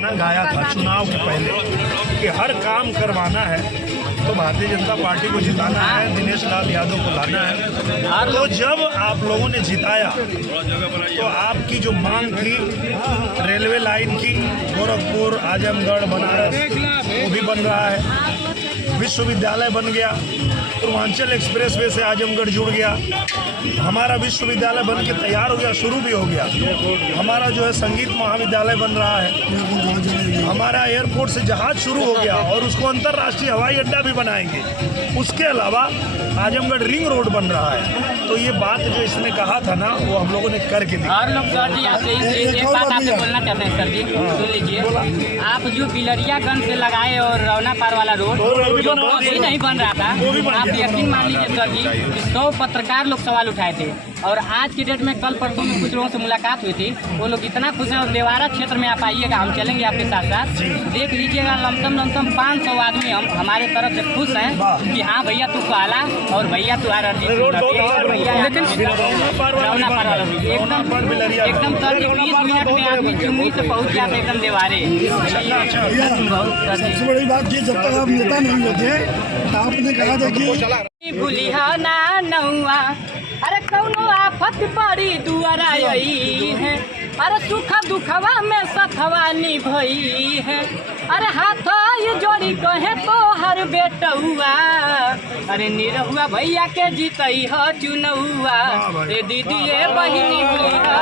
गाना गाया था चुनाव के पहले कि हर काम करवाना है तो भारतीय जनता पार्टी को जिताना है, दिनेश लाल यादव को लाना है। तो जब आप लोगों ने जिताया तो आपकी जो मांग थी रेलवे लाइन की, गोरखपुर आजमगढ़ बनारस वो भी बन रहा है, विश्वविद्यालय बन गया, पूर्वांचल एक्सप्रेसवे से आजमगढ़ जुड़ गया, हमारा विश्वविद्यालय बन के तैयार हो गया, शुरू भी हो गया, हमारा जो है संगीत महाविद्यालय बन रहा है, हमारा एयरपोर्ट से जहाज शुरू हो गया और उसको अंतर्राष्ट्रीय हवाई अड्डा भी बनाएंगे। उसके अलावा आजमगढ़ रिंग रोड बन रहा है। तो ये बात जो इसने कहा था ना वो हम लोगों ने करके दिया। और लोग सर जी आपसे एक बात आपसे बोलना चाहते हैं सर जी, सुन लीजिए। आप जो बिलरियागंज से लगाए और रौना पार वाला रोड जो नहीं बन रहा था, आप यकीन मान लीजिए सर जी 100 पत्रकार लोग सवाल उठाए थे और आज की डेट में कल परसों में कुछ लोगों से मुलाकात हुई थी, वो लोग इतना खुश हैं। और देवारा क्षेत्र में आप आइएगा, हम चलेंगे आपके साथ साथ, देख लीजिएगा लमसम 500 आदमी हम हमारे तरफ से खुश हैं कि हाँ भैया तू आला और भैया तू आ रही एकदम सर जी 20 मिनट में आदमी चुंगी से पहुँच जाते एकदम देवारे। सबसे बड़ी बात ये जब तक आप नेता नहीं होते तो आपने कहा था कि भूलिहा ना नौआ, अरे कौनो आफत बड़ी दुआरा आई है, अरे सुख दुखवा में सथवा निभई है, अरे हाथ ये जोड़ी कहे तो हर बेटुआ, अरे निरहुआ भैया के जीतई हो चुनौआ, ए दीदी ए बहिनी भूलिहा।